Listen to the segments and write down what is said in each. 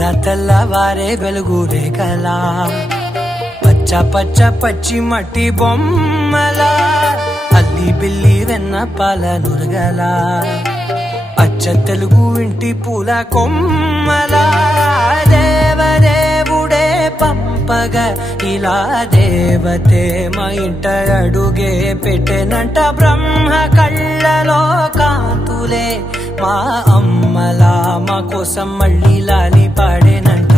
తెల్లవారే వెలుగు రేఖలా పచ్చ పచ్చ పచ్చి మట్టి బొమ్మలా అల్లి బిల్లి వెన్న పాల నురగలా అచ్చ తెలుగు ఇంటి పూల కొమ్మలా దేవదేవుడే పంపగా ఇలా దేవతే మా ఇంట అడుగే పెట్టెనంట బ్రహ్మ కళ్ళలో కాంతులే మా అమ్మలా మా కోసం మళ్ళీ లాలి పాడేనంట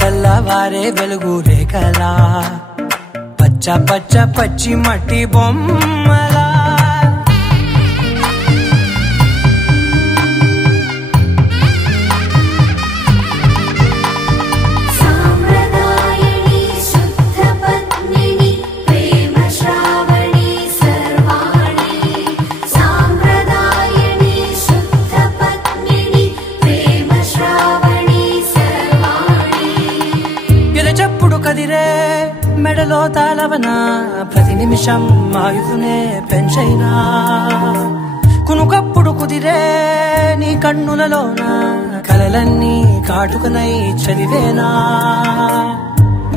తెల్లవారే వెలుగు రేఖలా పచ్చ పచ్చ పచ్చి మట్టి బొమ్మలా కదిరే మెడలో తాళవన ప్రతి నిమిషం ఆయువునే పెంచైనా కునుకప్పుడు కుదిరే నీ కన్నులలోన కలలన్నీ కాటుకనై చదివేనా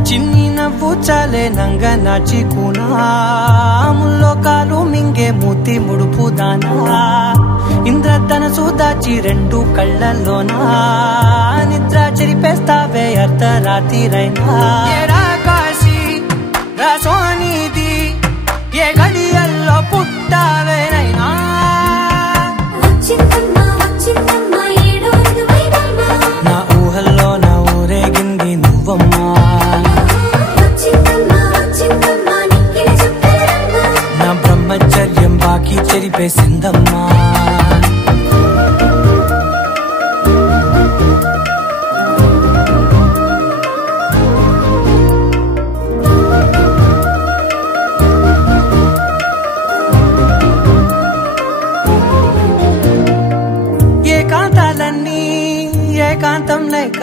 చిన్ని నవ్వు చాలే నంగ నాచి కూనాముల్లో కాలు మింగే మూతి ముడుపు దానా ఇంద్రధనసు దాచి రెండు కళ్ళల్లోనా నిద్ర చెరిపేస్తావే అర్ధరాత్రిరైనా కాశీ రాసోనిది ఏ గడియల్లో పుట్టావేనైనా నా ఊహల్లో నా ఊరేగింది నువ్వమ్మా నా బ్రహ్మచర్యం బాకీ చెరిపేసిందమ్మా ఏకాంతం లేక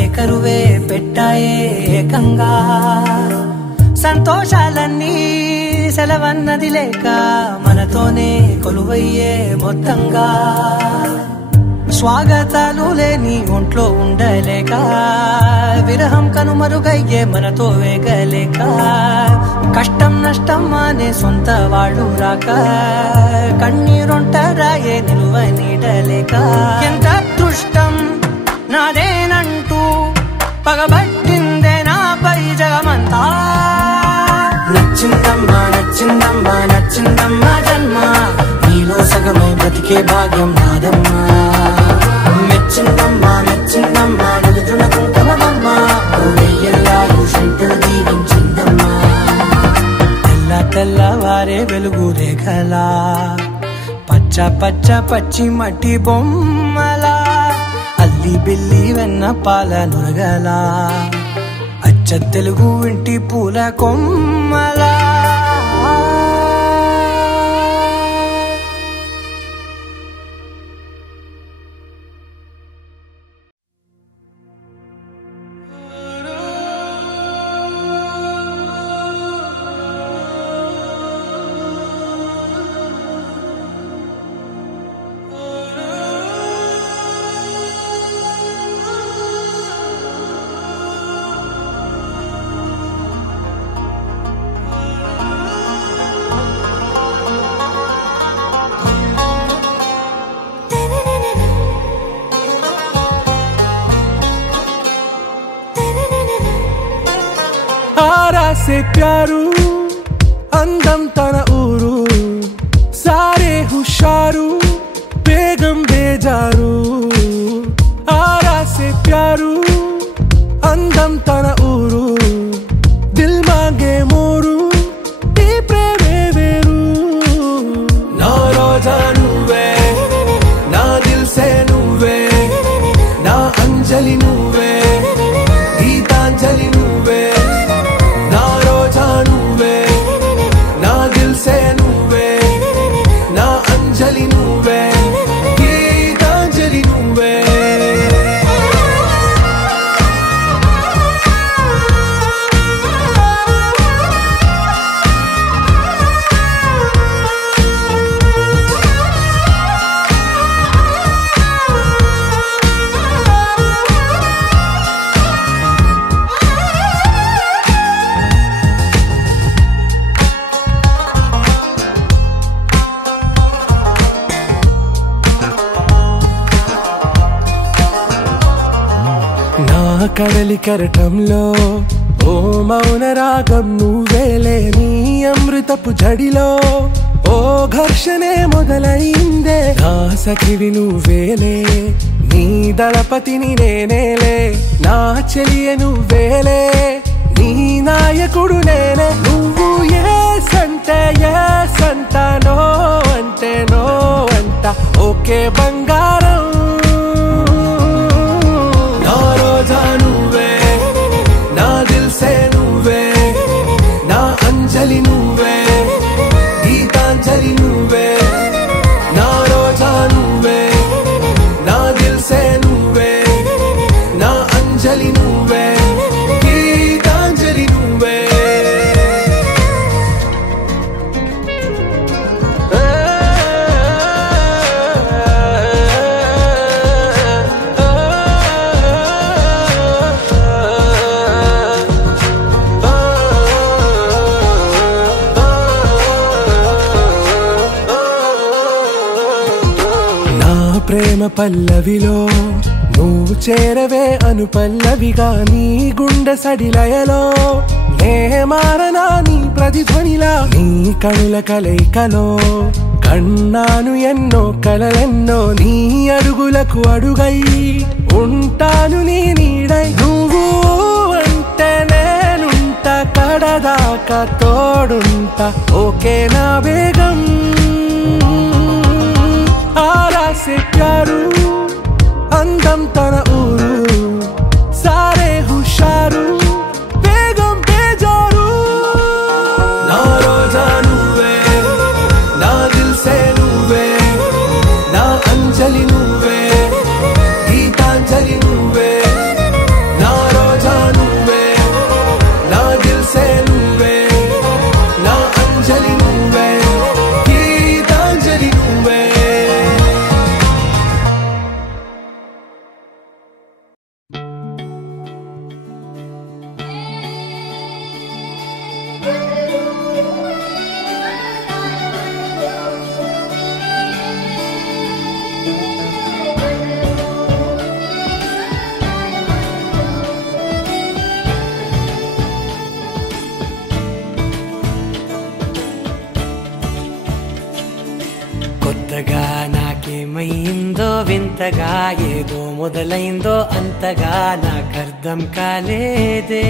ఏకరువే పెట్టాయే ఏకంగా సంతోషాలన్నీ సెలవన్నది లేక మనతోనే కొలువయ్యే మొత్తంగా స్వాగతాలు లేని ఒంట్లో ఉండలేక విరహం కనుమరుగయ్యే మనతో వేగలేక కష్టం నష్టం అనే సొంత వాళ్ళు రాక కన్నీరొంటరాయే నిలువ నీడలేక ఎంత అదృష్టం నాదేనంటూ పగబట్టిందే నాపై జగమంతా నచ్చిందమ్మా నచ్చిందమ్మా నచ్చిందమ్మా జన్మ నీలో సగమై బ్రతికే భాగ్యం నాదమ్మా మెచ్చిందమ్మా మెచ్చిందమ్మా నుదుటిన కుంకుమమ్మా వెయ్యల్లాలు శంకరు దీవించిందమ్మా తెల్లవారే వెలుగు రేఖలా పచ్చ పచ్చ పచ్చి మట్టి బొమ్మలా అల్లి బిల్లి వెన్న పాల నురగలా అచ్చ తెలుగు ఇంటి పూల కొమ్మలా से प्यारू अंदम तन ऊरू सारे हुशारू बेगम बेजारू आरा से प्यारू अंदम तन ऊरू दिल मांगे मोरू नी प्रेमे वेरू ना रोजा नुवे ना दिल से नुवे ना अंजलि नुवे गीतांजलि नुवे ना रोजा नुवे ना दिल से नुवे ना अंजलि नुवे गीतांजलि नुवे కడలి కెరటంలో ఓ మౌన రాగం నువ్వేలే నీ అమృతపు జడిలో ఓ ఘర్షణే మొదలైందే నా సఖివి నువ్వేలే నీ దళపతిని నేనేలే నా చెలియ నువ్వేలే నీ నాయకుడు నేనే నువ్వు ఏ సంట నో అంటే నో అంట ఓకే బంగారం నా రోజా నువ్వే నా దిల్సే నువ్వే నా అంజలి నువ్వే గీతాంజలి నువ్వే నా రోజా నువ్వే నా దిల్సే నువ్వే నా అంజలి నువ్వే గీతాంజలి నువ్వే ప్రేమ పల్లవిలో నువ్వు చేరవే అను పల్లవిగా నీ గుండె సడిలయలో నే మారనా నీ ప్రతిధ్వనిలా నీ కనుల కలయికలో కన్నాను ఎన్నో కలలెన్నో నీ అడుగులకు అడుగై ఉంటాను నీ నీడై నువ్వు అంటే నేనుంట కడదాకా తోడుంటా ఓకే నా బేగం आरा से प्यारू अंदम तन ऊरू सारे हुशारू बेगम बेजारू ना रोजा नुव्वे ना दिल से नुव्वे ना अंजलि नुव्वे गीतांजलि नुव्वे ना रोजा नुव्वे ना दिल से नुव्वे ना अंजलि नुव्वे गीतांजलि नुव्वे కొత్తగా నాకేమైందో వింతగా ఏదో మొదలైందో అంతగా నాకర్థం కాలేదే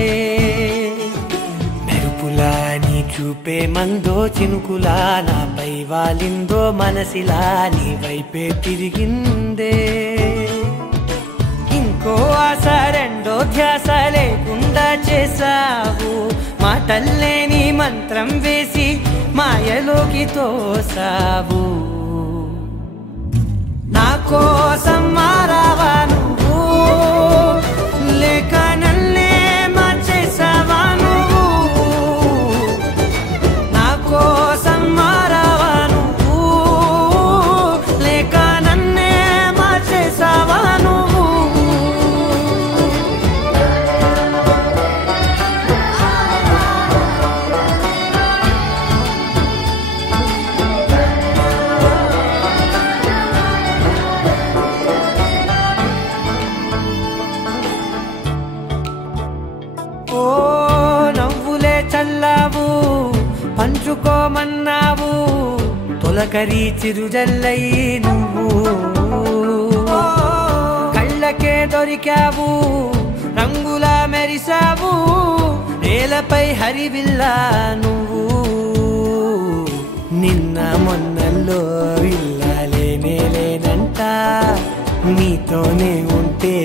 మెరుపులా నీ చూపే మందో చినుకులా నాపై వాలిందో మనసిలా నీ వైపే తిరిగిందే ఇంకో ఆశ రెండో ధ్యాస లేకుండా చేసావు మాటల్లే నీ మంత్రం వేసి మాయలోకి తోసావు నా కోసం మారావా నువ్వు లేక నన్నే మార్చేసావా నువ్వు నా కోసం మారావా నువ్వు లేక నన్నే మార్చేసావా నువ్వు చల్లావు పంచుకోమన్నావు తొలకరి చిరుజల్లై నువ్వు కళ్ళకే దొరికావు రంగులా మెరిసావు నేలపై హరివిల్లా నువ్వు నిన్న మొన్నల్లో విల్లాలేనే లేనంట నీతోనే ఉంటే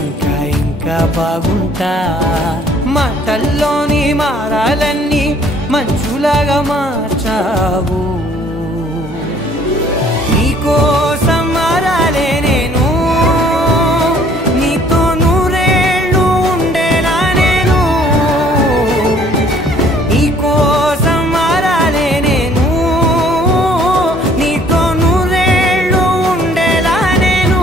ఇంకా ఇంకా బాగుంటా మాటల్లోని మారాలన్నీ మంచులాగా మార్చావు నీకోసం మారాలే నేను నీతో నూరేళ్ళు ఉండేలా నేను నీకోసం మారాలే నేను నీతో నూరేళ్ళు ఉండేలా నేను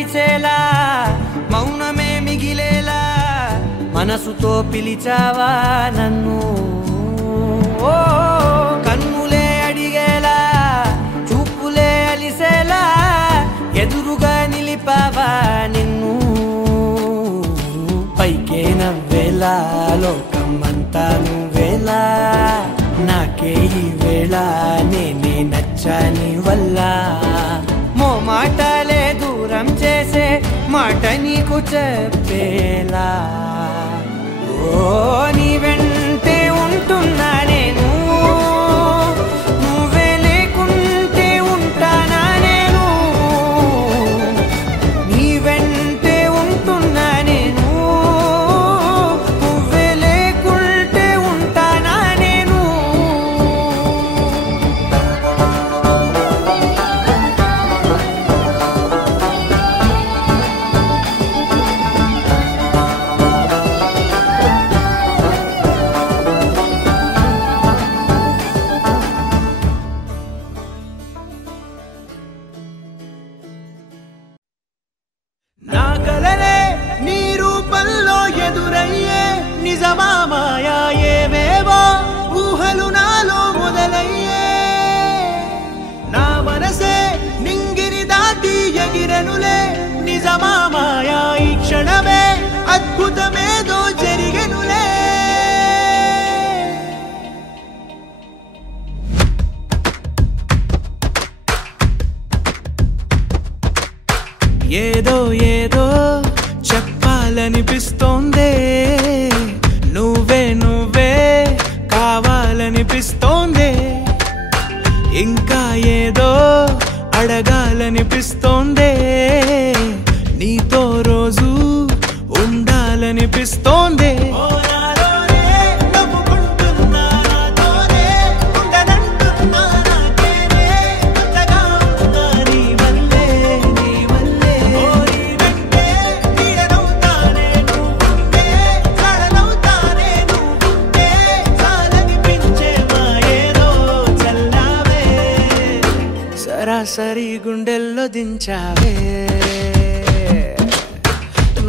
మరిచేలా మౌనమే మిగిలేలా మనసుతో పిలిచావా నన్ను ఓ కన్నులే అడిగేలా చూపులే అలిసేలా ఎదురుగా నిలిపావా నిన్ను పైకే నవ్వేలా లోకమంతా నువ్వేలా నాకే ఈ వేళ నేనే నచ్చాని వల్ల మో మాటలే దూరం చేసే మాట నీకు చెప్పేలా ఓ నీ వెంటే ఉంటున్నా నేను నువ్వే లేకుంటే ఉంటానా నేను నీ వెంటే ఉంటున్నా నేను నువ్వే లేకుంటే ఉంటానా నేను నా కలలే నీ రూపంలో ఎదురయ్యే నిజమా మాయా ఏవేవో ఊహలు నాలో మొదలయ్యే నా మనసే నింగిని దాటి ఎగిరెనులే నిజమా మాయా ఈ క్షణమే అద్భుతమేదో జరిగెనులే ఏదో ఏదో చెప్పాలనిపిస్తోందే నువ్వే నువ్వే కావాలనిపిస్తోందే ఇంకా ఏదో అడగాలనిపిస్తోందే నీతో రోజు ఉండాలనిపిస్తోందే సరాసరి గుండెల్లో దించావే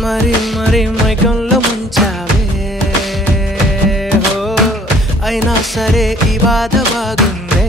మరి మరి మైకంలో ముంచావే హో అయినా సరే ఈ బాధ బాగుందే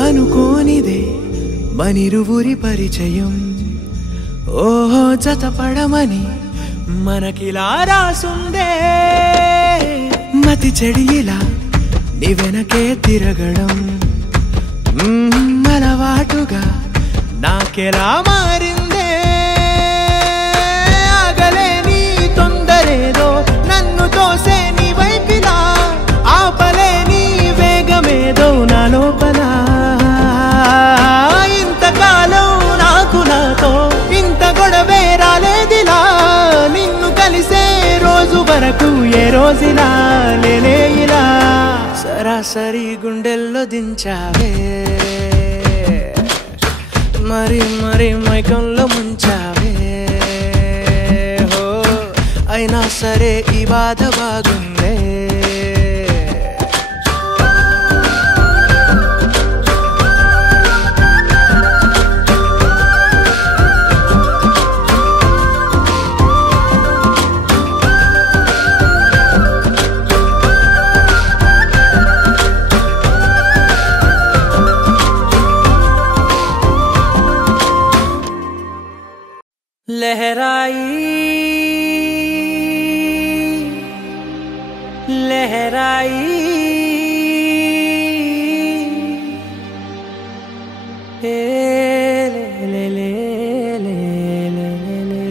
అనుకోనిదే మనిరువురి పరిచయం ఓహో జతపడమని మనకిలా రాసుందే మతి చెడిలా నీ వెనకే తిరగడం అలవాటుగా నాకెలా మారిందే ఆగలేని తొందరేదో నన్ను తోసే నీ వైపిలా ఆపలేని వేగమేదో నా లోపల ఇంతకాలం నాకు నాతో ఇంత గొడవే రాలేదిలా నిన్ను కలిసే రోజు వరకు ఏ రోజులా లేలే ఇలా సరాసరి గుండెల్లో దించావే మరి మరి మైకంలో ముంచావే హో అయినా సరే ఈ బాధ బాగుందే लहराई लहराई ले ले ले ले ले ले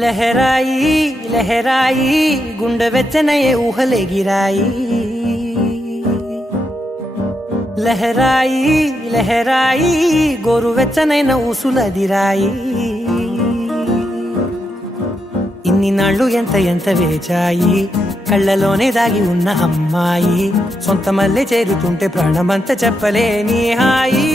लहराई लहराई गुंड वेच्चनये ऊहले गिराई लहराई लहराई गोरु वेच्चनैन ऊसुलदिराई इन्नि नाळ्ळु ಎಂತ ಎಂತ వేచాయి కళ్ళలోనే దాగి ఉన్న అమ్మాయి సొంత మల్లె చేరుతుంటే ప్రాణమంత చెప్పలేని హాయి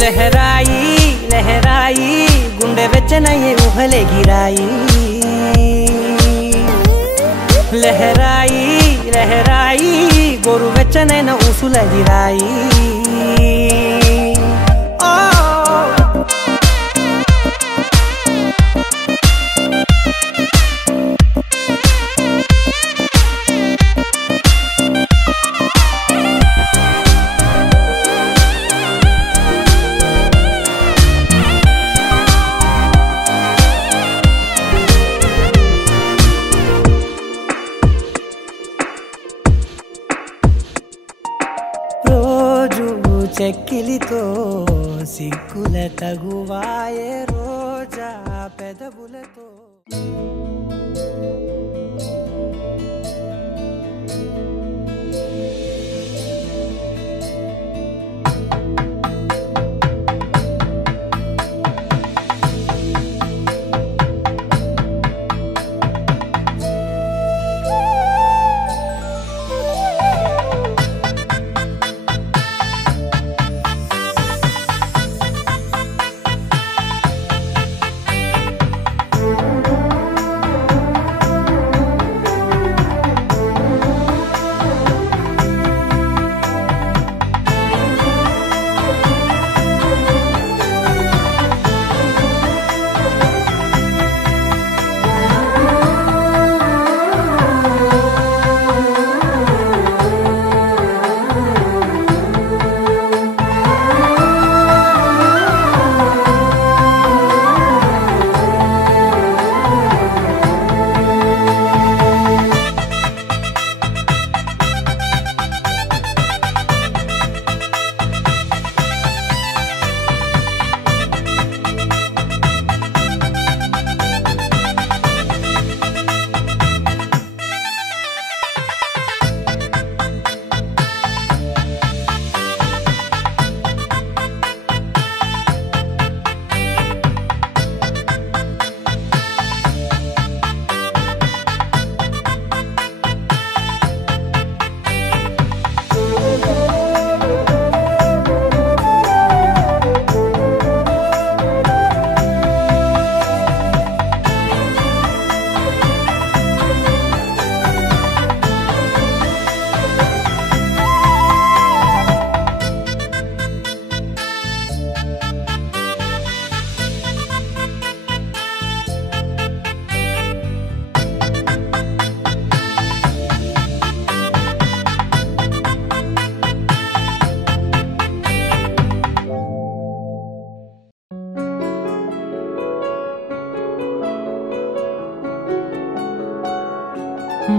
लहराई लहराई गुंडे वेच्चनये ऊहले गिराई लहराई लहराई गोरु वेच्चनैन ऊसुलदिराई చెక్కిలితో సిగ్గుల తగువాయే రోజా పెదవులతో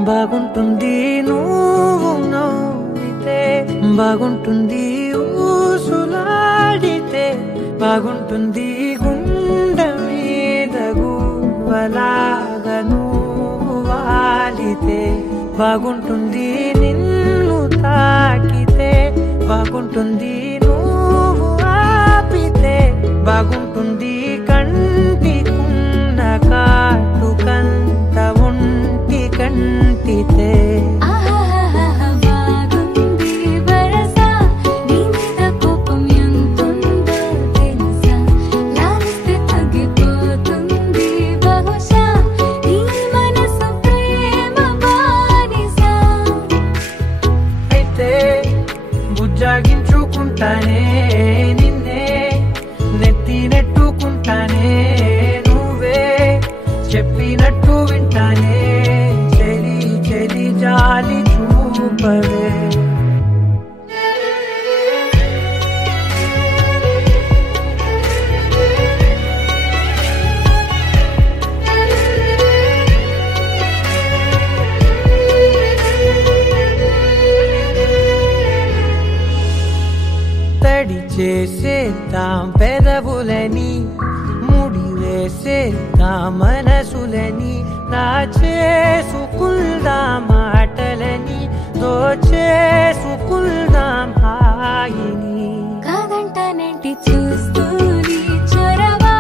బాగుంటుంది నువ్వు నవ్వితే బాగుంటుంది ఊసులాడితే బాగుంటుంది గుండె మీద గువ్వలాగా నువ్వు వాలితే బాగుంటుంది నిన్ను తాకితే బాగుంటుంది నువ్వు ఆపితే బాగుంటుంది కంటికున్న కాటుకంత ఒంటి కంటితే జాగించుకుంటూ చేసుకుంటానే నిన్నే నెత్తి నెట్టుకుంటానే నువ్వే చెప్పినట్టు వింటానే చెలి చెలి జాలి చూపవే తడి చేసేద్దాం పెదవులని ముడి వేసేద్దాం మనసులని నా చేసుకుందాం మాటలని దోచేసుకుందాం హాయిని కాదంటానేంటి చూస్తూని చొరవా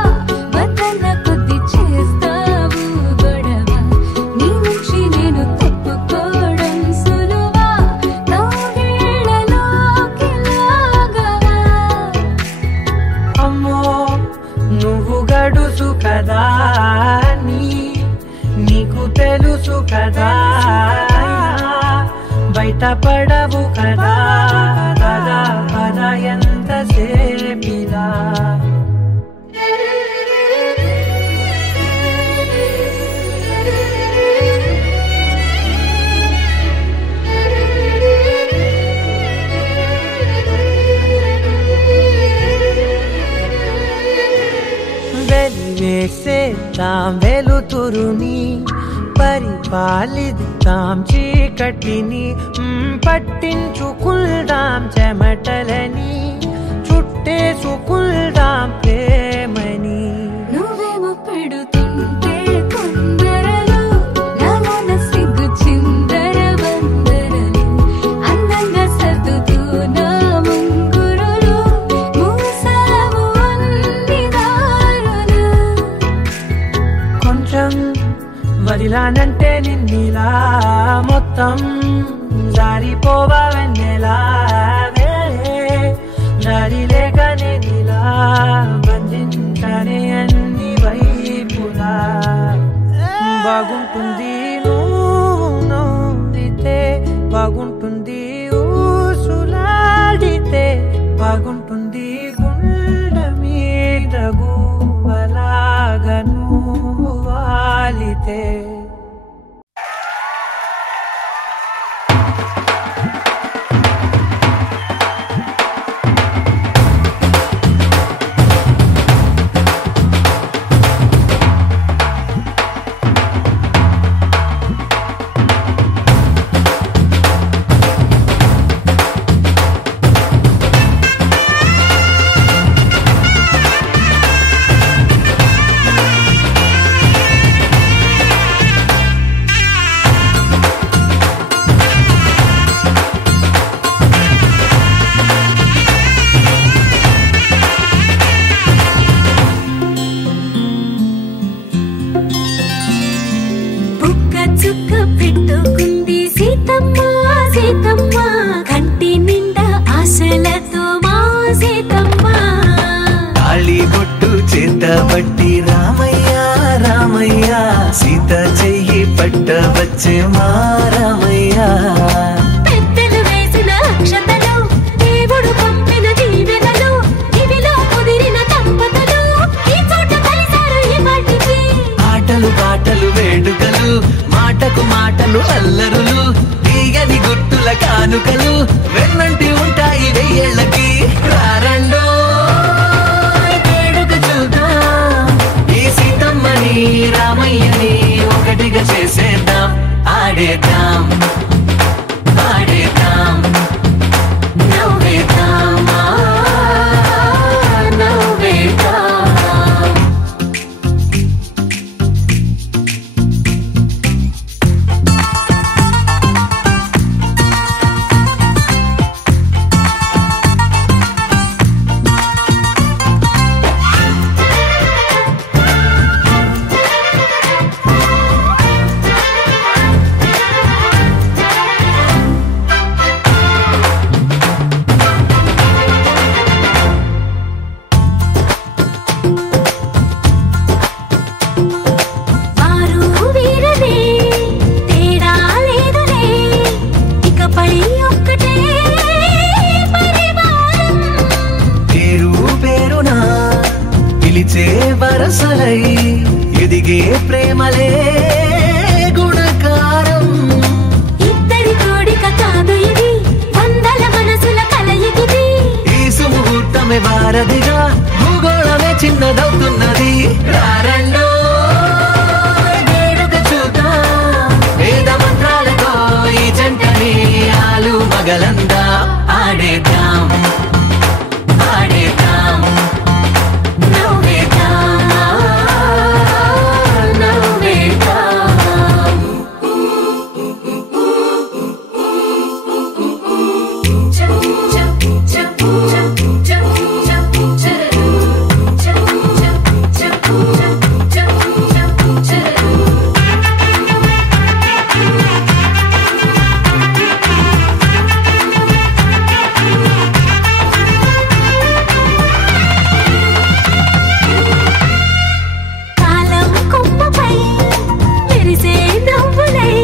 వద్దన్న కొద్ది చేస్తావు గొడవ నీ నుంచి నేను తప్పుకోవడం సులువా నవ్వేళ్ళలోకి లాగవా అమ్మో నువ్వు గడుసు కదా నీకు తెలుసు కదా బయట పడవు కదా పద పద ఎంత సేపిలా వెలివేసేద్దాం వెలుతురుని పరిపాలిద్దాం చీకటిని పట్టించుకుందాం చెమటలని చుట్టేసుకుందాం ప్రేమని నువ్వేమో పెడుతుంటే కొందరలు నాలోన సిగ్గు చిందర వందరలు అందంగా సర్దుతూ నా ముంగురులు మూసావు అన్ని దారులు కొంచెం వదిలానంటే నిన్నిలా మొత్తం జారిపోవా వెన్నెలా జారి లేక నేనిలా బంధించనే అన్ని వైపులా బాగుంటుంది నువ్వు నవ్వితే బాగుంటుంది ఊసులాడితే బాగుంటుంది గుండె మీద గువ్వలాగా నువ్వు వాలితే చుక్క పెట్టుకుంది సీతమ్మ సీతమ్మ కంటి నిండా ఆశలతో మా సీతమ్మ తాళిబొట్టు చేతబట్టి రామయ్య రామయ్య సీత చెయ్యి పట్ట వచ్చే మా రామయ్య పెద్దలు వేసిన అక్షతలు దేవుడు పంపిన దీవెనలు ఇవిలో కుదిరిన దంపతులు ఈ చోట కలిసారు ఈ వాటికి ఆటలు పాటలు వేడుకలు మాటకు మాటలు అల్లరులు తీయని గుట్టుల కానుకలు వెన్నంటి ఉంటాయి వెయ్యేళ్ళకి రారండో వేడుక చూద్దాం ఈ సీతమ్మని రామయ్యని ఒకటిగా చేసేద్దాం ఆడేద్దాం ఆడేద్దాం నవ్వేద్దాం నవ్వేద్దాం అసలై ఎదిగే ప్రేమలే గుణకారం. ఇద్దరి కోడిక కాదు ఇది, వందల మనసుల కలయికిది. ఈ సుముహూర్తమే వారధిగా భూగోళమే చిన్నదవుతున్నది. రారండో వేడుక చూద్దాం, వేద మంత్రాలతో ఈ జంటని ఆలు మగలందా ఆడేద్దాం ఆడేద్దాం నవ్వేద్దాం నవ్వేద్దాం. చప్ చప్ చప్ చప్ చప్ చప్ చరు. చప్ చప్ చప్ చప్ చప్ చప్ చరు. కాలం కొమ్మపై మెరిసే నవ్వులై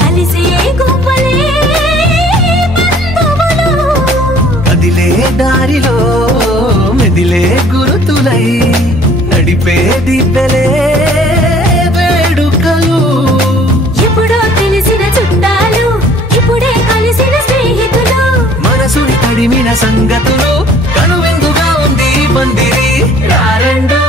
కలిసే గువ్వలే బంధువులు. కదిలే దారిలో మెదిలే గురుతులై నడిపే దిబ్బెలే వేడుకలు. ఎప్పుడో తెలిసిన చుట్టాలు, ఇప్పుడే కలిసిన స్నేహితులు. మనసుని తడిమిన సంగతులు కనువిందుగా ఉంది ఈ పందిరి. రారండో